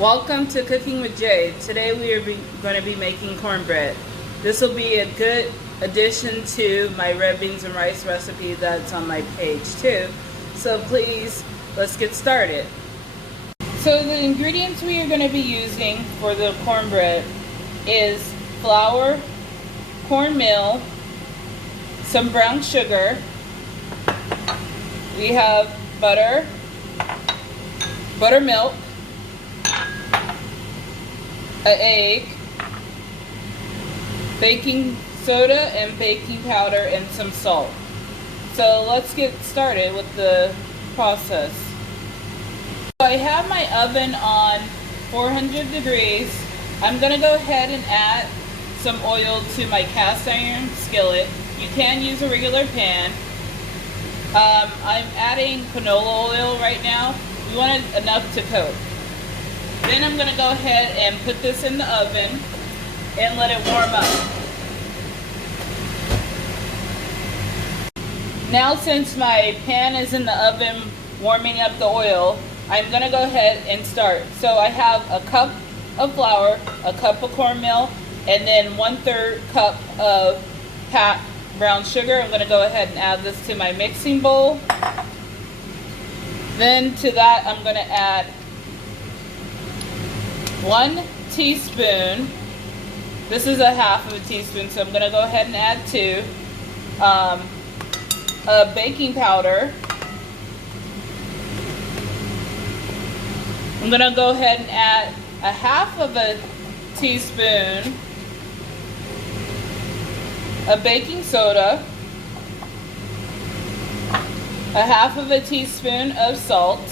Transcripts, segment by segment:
Welcome to Cooking with Jade. Today we are going to be making cornbread. This will be a good addition to my red beans and rice recipe that's on my page too. So please, let's get started. So the ingredients we are going to be using for the cornbread is flour, cornmeal, some brown sugar. We have butter, buttermilk, an egg, baking soda and baking powder, and some salt. So let's get started with the process. So I have my oven on 400 degrees. I'm going to go ahead and add some oil to my cast iron skillet. You can use a regular pan. I'm adding canola oil right now. We want it enough to coat. Then I'm going to go ahead and put this in the oven and let it warm up. Now since my pan is in the oven warming up the oil, I'm going to go ahead and start. So I have a cup of flour, a cup of cornmeal, and then 1/3 cup of brown sugar. I'm going to go ahead and add this to my mixing bowl. Then to that I'm going to add 1 teaspoon. This is a half of a teaspoon, so I'm going to go ahead and add 2. Baking powder. I'm going to go ahead and add a half of a teaspoon of baking soda, a half of a teaspoon of salt,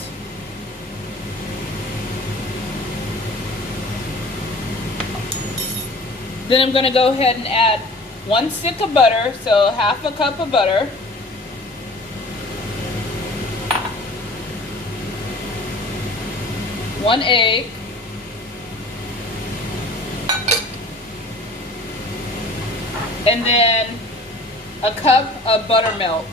then I'm going to go ahead and add 1 stick of butter, so half a cup of butter, 1 egg, and then a cup of buttermilk.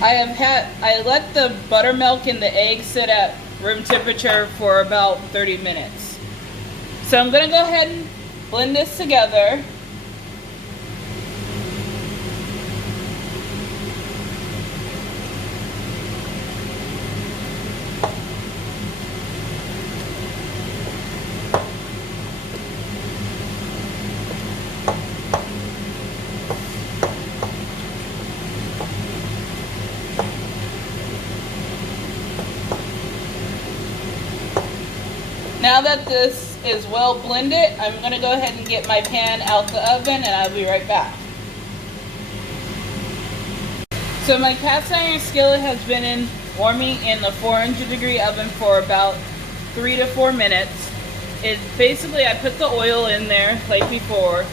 I let the buttermilk and the egg sit at room temperature for about 30 minutes. So I'm going to go ahead and blend this together. Now that this is well blended, I'm going to go ahead and get my pan out the oven and I'll be right back. So my cast iron skillet has been warming in the 400 degree oven for about 3 to 4 minutes. Basically I put the oil in there like before,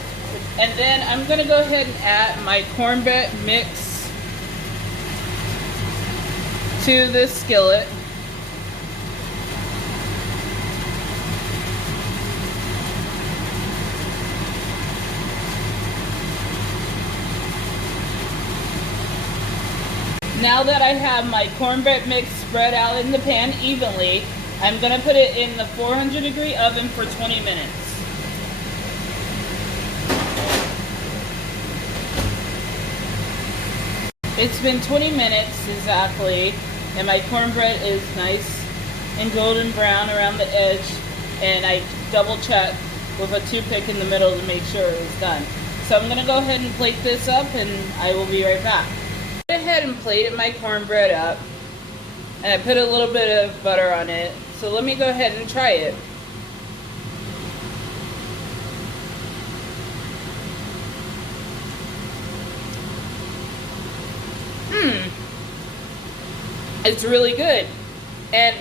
and then I'm going to go ahead and add my cornbread mix to this skillet. Now that I have my cornbread mix spread out in the pan evenly, I'm going to put it in the 400 degree oven for 20 minutes. It's been 20 minutes exactly, and my cornbread is nice and golden brown around the edge, and I double check with a toothpick in the middle to make sure it's done. So I'm going to go ahead and plate this up and I will be right back. I went ahead and plated my cornbread up, and I put a little bit of butter on it. So let me go ahead and try it. It's really good. And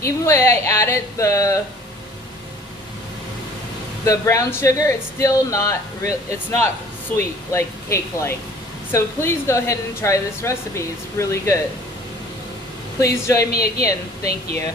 even when I added the brown sugar, it's still not it's not sweet like cake-like. So please go ahead and try this recipe. It's really good. Please join me again. Thank you.